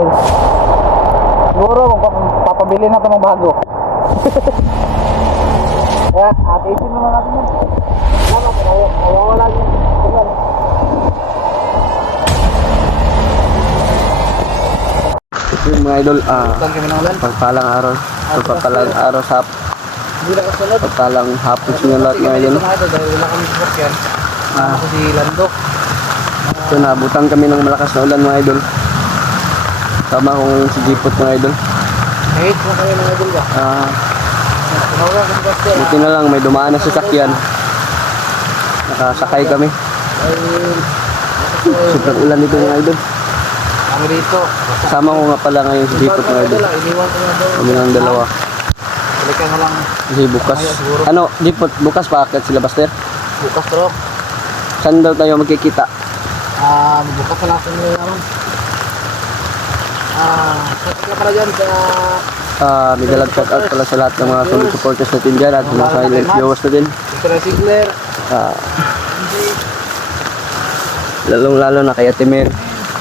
Siguro papabili na ito ng bago. Kaya atiisin naman natin yun. Salamat, nawawala yun. Yung mga idol, pagpalang araw sa pagpalang hapon sa inyo lahat mga idol. Dahil wala kami sasakyan. Ako si Lando. So nabutan kami ng malakas na ulan mga idol. Sama ko ngayon si Jeepot mga idol. Kahit na kami mga idol ba? Tumawag kami kasi. Buti na lang may dumaan na sasakyan. Nakasakay kami. Sobrang ulan dito mga idol. Kami dito. Kasama ko nga pala ngayon si Jeepot mga idol. Iniwan ko nga doon. Kami ng dalawa. Balikan na lang. Kasi bukas. Ano, Jeepot, bukas pa akit sila Buster? Bukas bro. Saan daw tayo magkikita? Bukas na lang sa nila naman. Sakit ka pala dyan sa May dalag shout out pala sa lahat ng mga solid supporters natin dyan at mga silent viewers natin. Mr. Sigler. Lalong lalo na kay Ate Mer,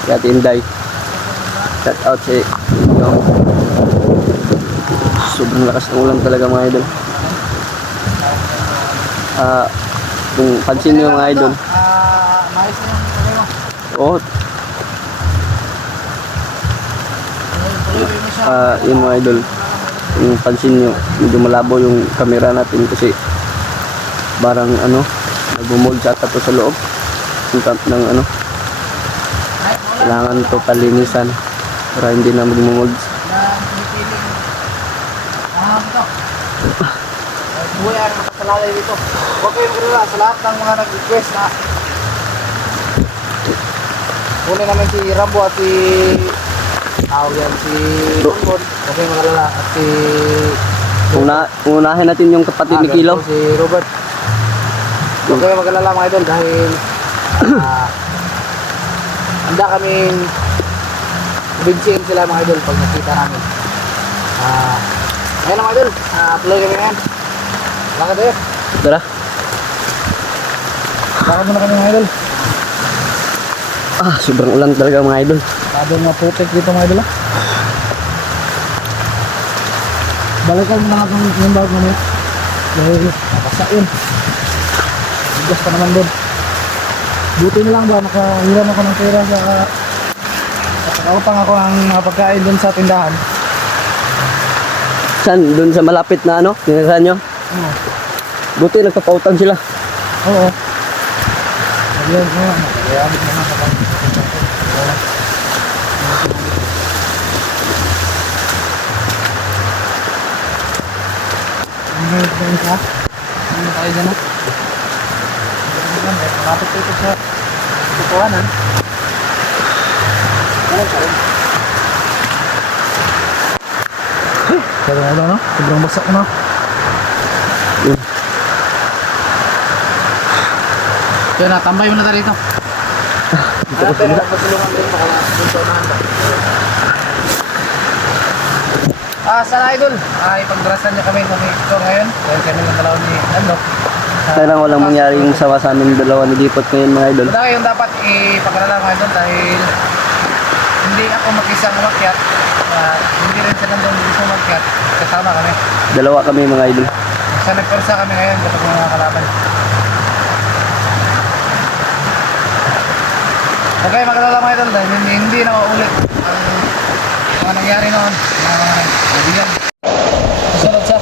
kay Ate Inday. Shout out sa inyo. Sobrang lakas ng ulan talaga mga idol. Kung pansin nyo mga idol, Mais na yung kamay mo. oh, yun mga idol, yung pansin nyo, medyo malabo yung camera natin kasi parang ano, nag-mold sa tato sa loob ng ano, kailangan to palinisan para hindi na mag-mold. Buhay ang makasalalay dito. Huwag kayong kalala sa lahat ng mga nag-request na kunin namin si Rambo at si yan si Bonbon. Huwag kayong makalala at si Unahin natin yung kapatid ni Kilo. si Robert. Huwag kayong makalala mga idol dahil handa kaming binsiin sila mga idol pag nakita namin. Ayan mga idol, upload kami ngayon. Lakad tayo. Tara. Lakad muna kami mga idol. Sobrang ulan talaga mga idol. Masyadong maputik dito mga idol. Balikan mo na natin yung bag namin. Dahil nakasa yun. Bigas pa naman doon. Buti na lang ba, nakahiram ako ng pera sa nakakapang ako ng mga pagkain doon sa tindahan. Saan? Doon sa malapit na ano? Tinirahan nyo? Buti nagpapautang sila. Oo. Ayan ko nga. Nakagamit naman ako. Ngayon ba yun ka? Ano tayo dyan na? Malapit ito sa kukuhanan. Ano ka rin? Sabi nga ba no? Sobrang basak na. Kaya natambay mo na tayo dito. Pero magpatulungan din baka dito unahan ba? Sana idol, ipagdrasan niyo kami sa may store ngayon. Dahil kami ng dalawa ni Lando. Kaya lang walang mangyaring sawa sa amin dalawa ni Jeepot ngayon mga idol. Wala kayong dapat ipagkalala mga idol dahil hindi ako mag-isang umakyat. Hindi rin sila doon mag-isang umakyat. Kasama kami. Dalawa kami mga idol. Sa nagkursa kami ngayon kapag mga kalaban. Huwag kayo magalala mga idol dahil hindi na maulit ang mga nangyari noon. Mga kaibigan. Susunod siya.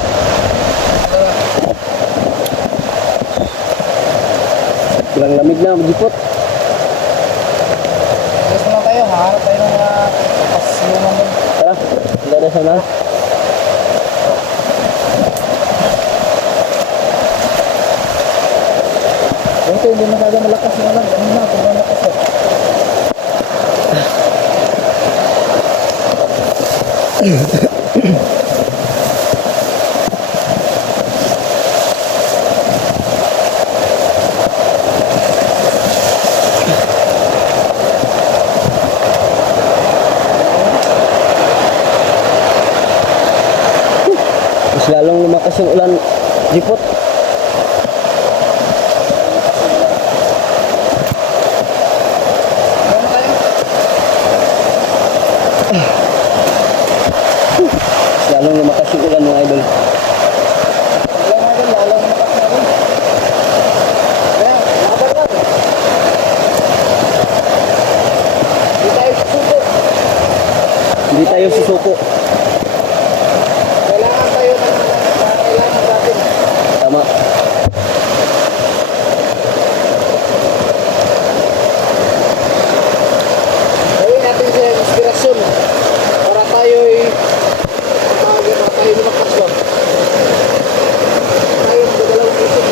Walang lamig na, Jeepot. Gusto lang tayo, hahanap tayo ng mga pasilungan doon. Tara, hindi na sana. Ito hindi masyado malakas na lang. Ano na, sobrang lakas eh. Mas lalong lumakas yung ulan, Jeepot. Ano tayo? Lalong lumakas yung ulan mga idol. Wala na idol, lalo na nakas na idol. Kaya, nakabal lang. Hindi tayo susuko. Hindi tayo susuko. Kailangan tayo ng kailangan natin. Tama. Gawin natin siya inspirasyon para tayo'y tayo lumakas ba? Tayo magdadalawang isip.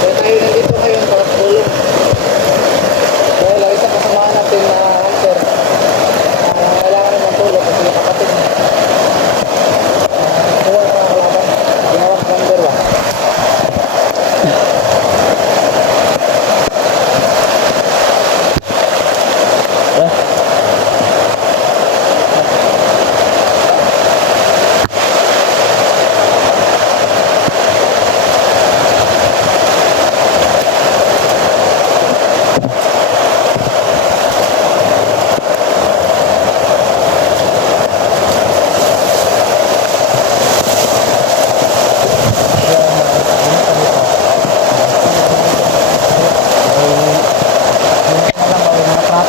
Kaya tayo nandito ngayon para tulong. Dahil ang isang kasamahan natin na hunter kailangan rin ng tulong kasi yung kapatid niya. Kuha ng mga kalaban. Ginawang number ba?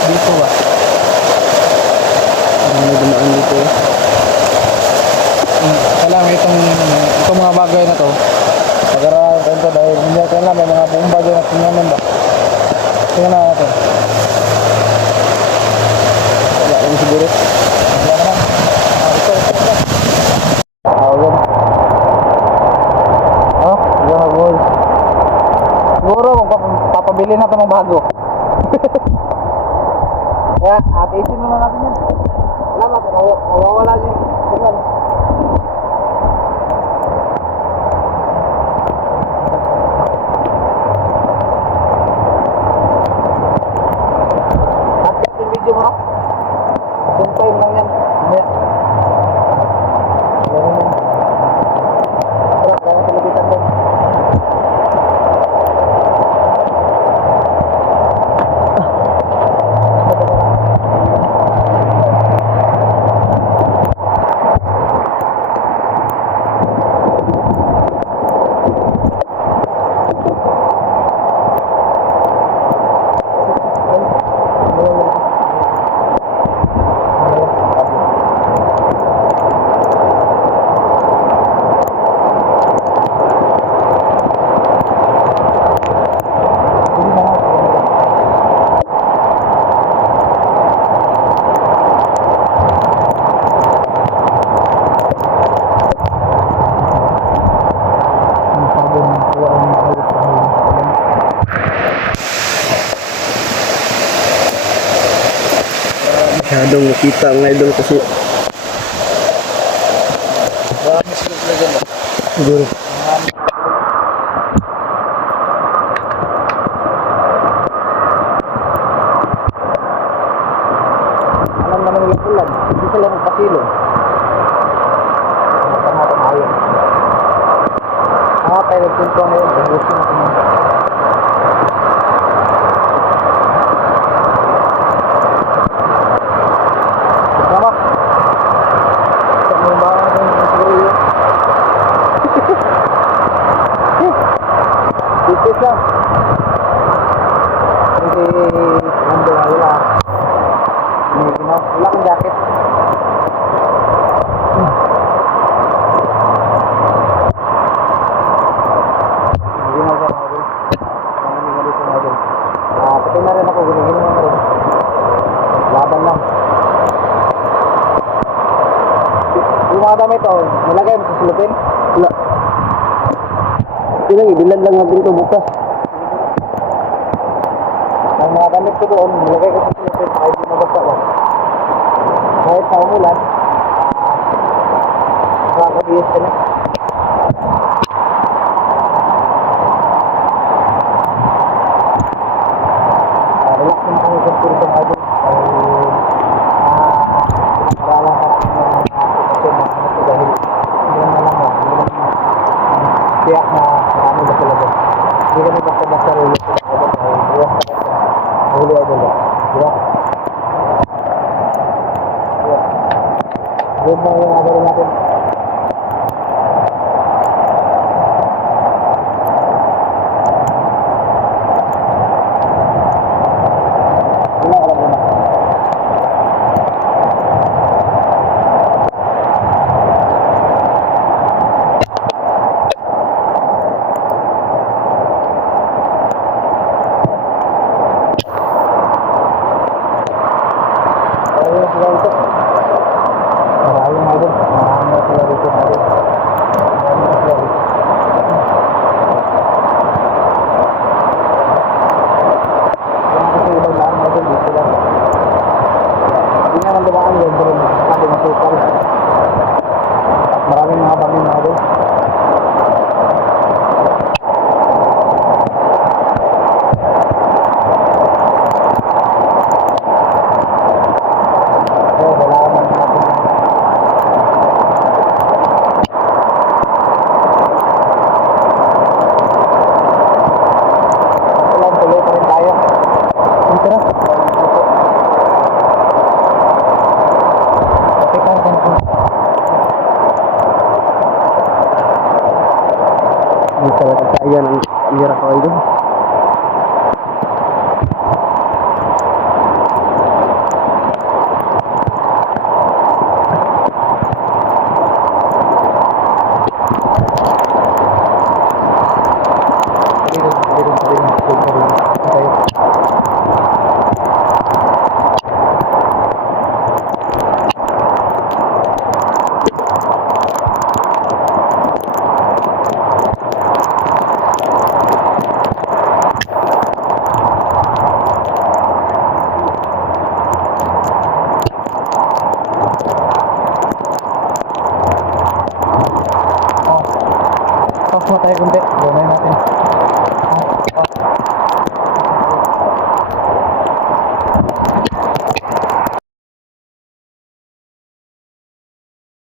Dito ba? May dumaan dito eh. Kailangan itong mga bagay na to pag-aralan ko ito dahil hindi natin alam may mga bomba dyan at tingnan ba? Tingnan na natin. Wala lang siguro. Wala naman. Ito. Yun. Yun na boys. Siguro papabili na ito ng bago. Kaya atiisin muna natin yan. Salamat. Nawawala din. Tingnan. Yung video mo, full time lang yan. Mamaya. Tara, kaya kalabitan doon. Masyadong nakita mga idol kasi Marami sila dyan ba? siguro. Alam naman nilang ulan. Hindi sila magpasilo. Matang-matang ayaw. Tayo nagpunto na yun. Gusto na kumunta. Salamat. Sa mga mga siguro yun. Tipis lang. Kasi nandun na wala. Wala akong jacket. Hindi na siya mga hindi na dito mga pati na rin ako. Ginigin na rin. Laban lang. Yung mga damit o, nilagay mo sa silupin? Wala. Ilang ibilan lang natin ito bukas. Ang mga damit ko doon, nilagay ko sa silupin kahit di mabasa ko. Kahit sa umulan, nakakabiyos ka na. Relax naman kami sa spirito mga doon. Pinakaralan ka natin ng sitwasyon na ano ko dahil hindi naman lang hindi naman tiyak na marami ba sila doon. Hindi kami basta-basta relo sila. Huli idol. Diba? Good na yung agad natin. Maraming idol. Marami na sila dito idol. Marami na sila dito. Kaya kasi ibang daan idol dito lang. Hindi naman dumaan yun, pero sabi ng tukal. At maraming mga bangin idol. Oh, wala naman natin. Alam, tuloy pa rin tayo. Dito na. Teka, teka. Hindi talaga kaya ng kamera ko idol. Stop mo tayo kunti. Gawin natin.